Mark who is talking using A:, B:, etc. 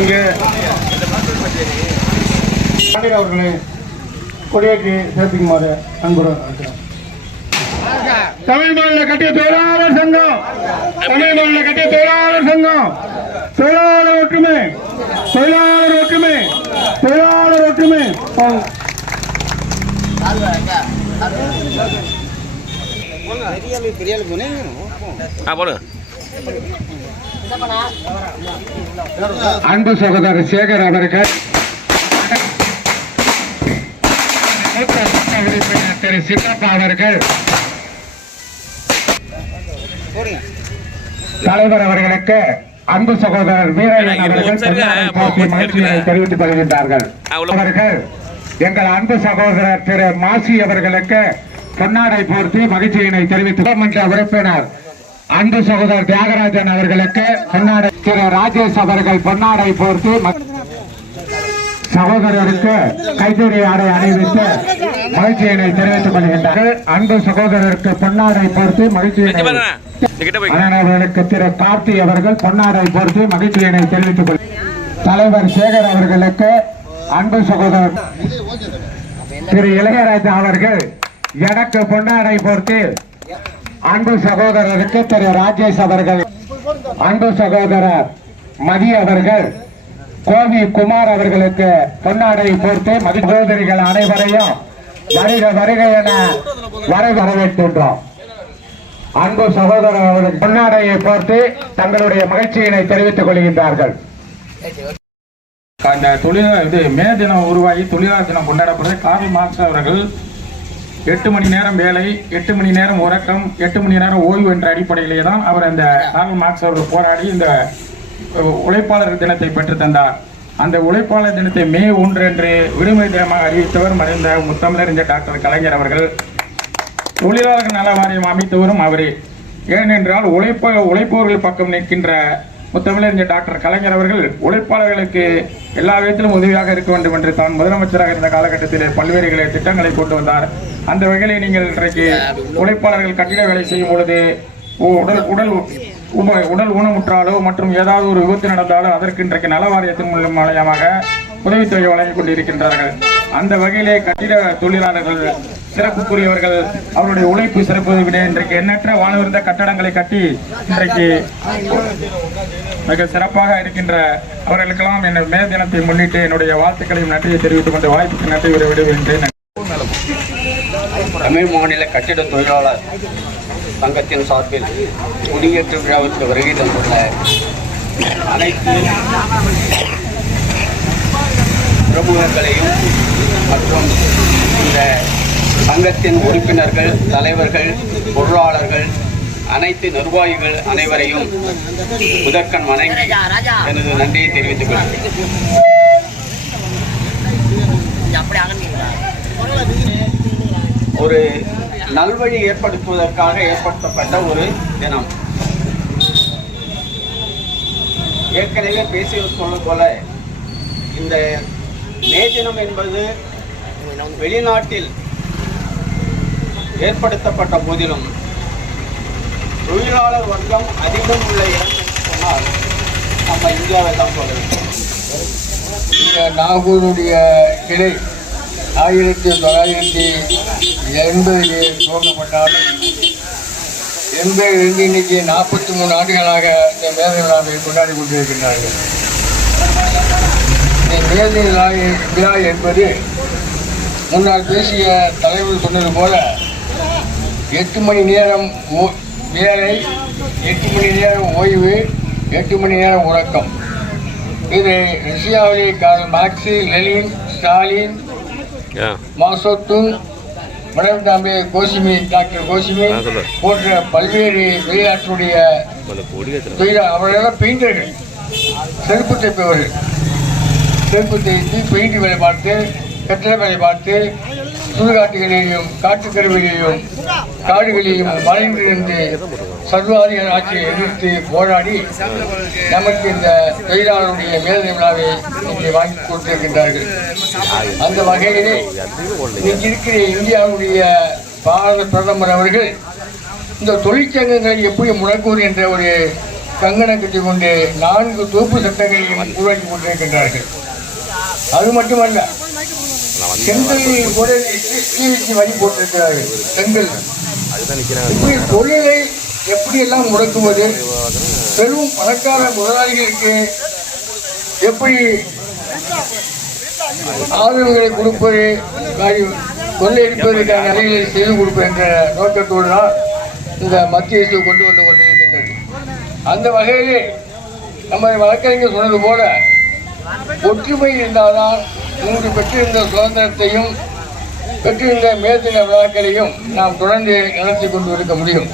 A: இங்கே பாண்டியன் அவர்களை கொடியேற்றி சேர்த்துக்குமாறு அன்புடன் அழைக்கிறோம். தமிழ் மாநில கட்டிய தொழிலாளர் சங்கம் தமிழ் மாநில கட்டிய தொழிலாளர் சங்கம் தொழிலாளர் ஒற்றுமை தொழிலாளர் ஒற்றுமை தொழிலாளர் ஒற்றுமை. வாங்க.
B: ஆ போடுங்க
A: அன்பு சகோதரர் சேகர் அவர்கள். உறுப்பினர் திரு சின்னப்பா அவர்கள். தலைவர் அவர்களுக்கு அன்பு சகோதரர் வீரன் அவர்கள் தெரிவித்துக் கொள்கின்றார்கள். அவர்கள் எங்கள் அன்பு சகோதரர் திரு மாசி அவர்களுக்கு பொன்னாடை போர்த்தி மகிழ்ச்சியினை தெரிவித்து சட்டமன்ற உறுப்பினர் அன்பு சகோதரர் தியாகராஜன் அவர்களுக்கு பொன்னாடை திரு ராஜேஷ் அவர்கள் பொன்னாடை போர்த்தி சகோதரருக்கு கைத்தறி ஆடை அணிவித்து மகிழ்ச்சியினை தெரிவித்துக் கொள்கின்றார்கள். அன்பு சகோதரருக்கு பொன்னாடை போர்த்தி
B: வச்சு
A: மகிழ்ச்சியினை
B: பாருங்க இந்த கிட்ட போய்.
A: அண்ணன் அவர்களுக்கு திரு கார்த்தி அவர்கள் பொன்னாடை பொறுத்து மகிழ்ச்சியினை தெரிவித்துக் கொள் தலைவர் சேகர் அவர்களுக்கு அன்பு சகோதரர் திரு இளையராஜா அவர்கள் எனக்கு பொன்னாடை பொறுத்து அன்பு சகோதரருக்கு திரு ராஜேஷ் அவர்கள் அன்பு சகோதரர் மதி அவர்கள் கோவி குமார் அவர்களுக்கு பொன்னாடை போர்த்து மதி சகோதரிகள் அனைவரையும் வருக வருக என வரை வரவேற்கின்றோம். அன்பு சகோதரர் அவர்கள் பொன்னாடையை பார்த்து தங்களுடைய மகிழ்ச்சியினை தெரிவித்துக் கொள்கின்றார்கள்.
C: அந்த தொழிலாளர் இது மே தினம் உருவாகி தொழிலாளர் தினம் கொண்டாடப்படுறது கார்ல் மார்க்ஸ் அவர்கள் எட்டு மணி நேரம் வேலை எட்டு மணி நேரம் உறக்கம் எட்டு மணி நேரம் ஓய்வு என்ற அடிப்படையிலே தான் அவர் அந்த கார்ல் மார்க்ஸ் அவர்கள் போராடி இந்த உழைப்பாளர் தினத்தை பெற்று தந்தார். அந்த உழைப்பாளர் தினத்தை மே ஒன்று என்று விடுமுறை தினமாக அறிவித்தவர் மறைந்த முத்தமிழறிஞர் டாக்டர் கலைஞர் அவர்கள். தொழிலாளர்கள் நல வாரியம் அமைத்தவரும் அவரே. ஏனென்றால் உழைப்ப உழைப்பவர்கள் பக்கம் நிற்கின்ற முத்தமிழறிஞர் டாக்டர் கலைஞர் அவர்கள் உழைப்பாளர்களுக்கு எல்லா விதத்திலும் உதவியாக இருக்க வேண்டும் என்று தான் முதலமைச்சராக இருந்த காலகட்டத்திலே பல்வேறு திட்டங்களை கொண்டு வந்தார். அந்த வகையிலே நீங்கள் இன்றைக்கு உழைப்பாளர்கள் கட்டிட வேலை செய்யும் பொழுது உடல் உடல் உடல் ஊனமுற்றாலோ மற்றும் ஏதாவது ஒரு விபத்து நடந்தாலோ அதற்கு இன்றைக்கு நல வாரியத்தின் மூலம் உதவித்தொகை வழங்கிக் கொண்டிருக்கின்றார்கள். அந்த வகையிலே கட்டிட தொழிலாளர்கள் சிறப்புக்குரியவர்கள். அவருடைய உழைப்பு சிறப்பு. விட இன்றைக்கு எண்ணற்ற வாழ்விருந்த கட்டடங்களை கட்டி இன்றைக்கு மிக சிறப்பாக இருக்கின்ற அவர்களுக்கெல்லாம் என் மே தினத்தை முன்னிட்டு என்னுடைய வாழ்த்துக்களையும் நன்றியை தெரிவித்துக் கொண்டு வாய்ப்புக்கு நன்றி உரை விடுகின்றேன்
D: தமிழ் மாநில கட்டிட தொழிலாளர் சங்கத்தின் சார்பில் குடியேற்ற விழாவிற்கு வருகை தந்துள்ள அனைத்து பிரமுகர்களையும் மற்றும் இந்த சங்கத்தின் உறுப்பினர்கள் தலைவர்கள் பொருளாளர்கள் அனைத்து நிர்வாகிகள் அனைவரையும் முதற்கண் வணங்கி எனது நன்றியை தெரிவித்துக் கொள்கிறேன். ஒரு நல்வழி ஏற்படுத்துவதற்காக ஏற்படுத்தப்பட்ட ஒரு தினம். ஏற்கனவே பேசியது சொன்ன போல இந்த மே தினம் என்பது வெளிநாட்டில் ஏற்படுத்தப்பட்ட போதிலும் தொழிலாளர் வர்க்கம் அதிகம் உள்ள இடம் என்று சொன்னால் நம்ம இந்தியாவை தான் சொல்ல வேண்டும் இந்த நாகூருடைய கிளை ஆயிரத்தி தொள்ளாயிரத்தி எண்பதிலே துவங்கப்பட்டாலும் எண்பதிலிருந்து இன்னைக்கு நாற்பத்தி மூணு ஆண்டுகளாக இந்த மேதை விழாவை கொண்டாடி கொண்டிருக்கின்றார்கள். இந்த மேதை விழா என்பது முன்னால் பேசிய தலைவர் சொன்னது போல எட்டு மணி நேரம் ஓ- வேலை எட்டு மணி நேரம் ஓய்வு எட்டு மணி நேரம் உறக்கம் இது ரஷ்யாவிலே கார்ல் மார்க்ஸ் லெனின் ஸ்டாலின்
B: ஆ
D: மாசோத்துங் மடம் தாம்பே கோசிமி டாக்டர் கோசிமி. போன்ற பல்வேறு வெளிநாட்டுடைய. தொழிலாளர் அவர்களெல்லாம் பெயிண்டர்கள் செருப்பு தைப்பவர்கள் செருப்பு தைத்து பெயிண்ட் வேலை பார்த்து கட்டிட வேலை பார்த்து சுடுகாட்டுகளிலும் காட்டுக்கருவிலையும் காடுகளிலும் மறைந்திருந்து சர்வாதிகார ஆட்சியை எதிர்த்து போராடி நமக்கு இந்த தொழிலாளருடைய மேல்நிலை விழாவை இங்கே வாங்கி கொடுத்திருக்கின்றார்கள். அந்த வகையிலே இன்னைக்கு இருக்கிற இந்தியாவுடைய பாரத பிரதமர் அவர்கள் இந்த தொழிற்சங்கங்களை எப்படி முடக்குவது என்ற ஒரு கங்கணம் கட்டி கொண்டு நான்கு தொகுப்பு சட்டங்களையும் உருவாக்கி கொண்டிருக்கின்றார்கள் அது மட்டுமல்ல தீவிச்சு வழி போட்டிருக்கிறார்கள். செங்கல். தொழிலை எப்படியெல்லாம் முடக்குவது? பெரும் பணக்கார முதலாளிகளுக்கு எப்படி ஆதரவுகளை கொடுப்பது கொள்ளையடிப்பதற்கான நிலைகளை செய்து கொடுப்பது என்ற நோக்கத்தோடு தான் இந்த மத்திய அரசு கொண்டு வந்து கொண்டிருக்கின்றது. அந்த வகையிலே நம்ம வழக்கறிஞர் சொன்னது போல ஒற்றுமை இருந்தால்தான் இங்கு பெற்றிருந்த சுதந்திரத்தையும் பெற்றிருந்த மேதின விழாக்களையும் நாம் தொடர்ந்து நடத்தி கொண்டு இருக்க முடியும்.